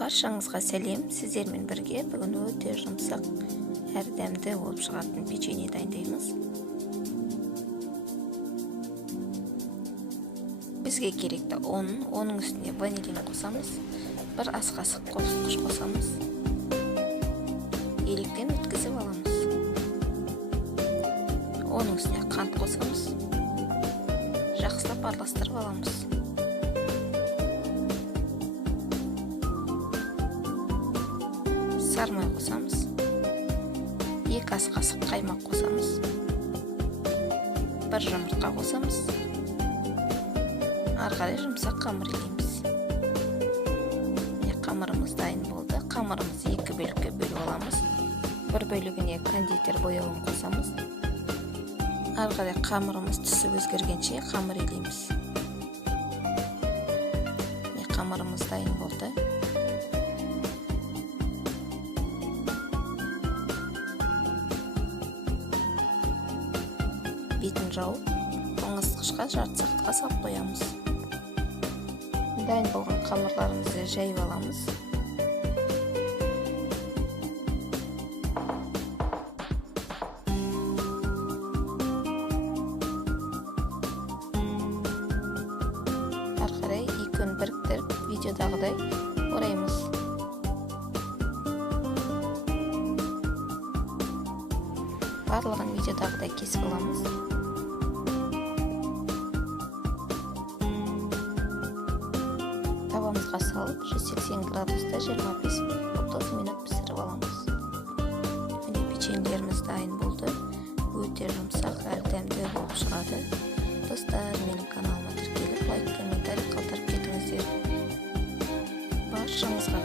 Баршаңызға сәлем. Сіздермен бірге бүгін өте жұмсақ әрі дәмді болып шығатын печенье дайындаймыз. Бізге керекті оның үстіне ванилин қосамыз, бір ас қасық қосқыш қосамыз, електен өткізіп аламыз. Оның үстіне қант қосамыз, жақсылап араластырып аламыз. Сармай қосамыз, 2 ас қасық қаймақ қосамыз, 1 жұмыртқа қосамыз. Ары қарай жұмсақ қамыр илейміз. Қамырымыз дайын болды. Қамырымызды 2 бөлікке бөліп аламыз. Бір бөлігіне кондитер бояуын қосамыз. Ары қарай қамырымыз түсі өзгергенше қамыр илейміз. Қамырымыз дайын болды. Бетін жауып, тоңазытқышқа жарты сағатқа салып қоямыз. Дайын болған қамырларымызды жайып аламыз. Ары қарай екеуін біріктіріп, видеодағыдай ораймыз. Барлығын видеодағыдай кесіп аламыз. Табамызға салып 180 градуста 25-30 минут пісіріп аламыз. Міне печеньелеріміз дайын болды. Өте жұмсақ әрі дәмді болып шығады. Достар, менің каналыма тіркеліп, лайк, комментарий қалдырып кетіңіздер. Баршаңызға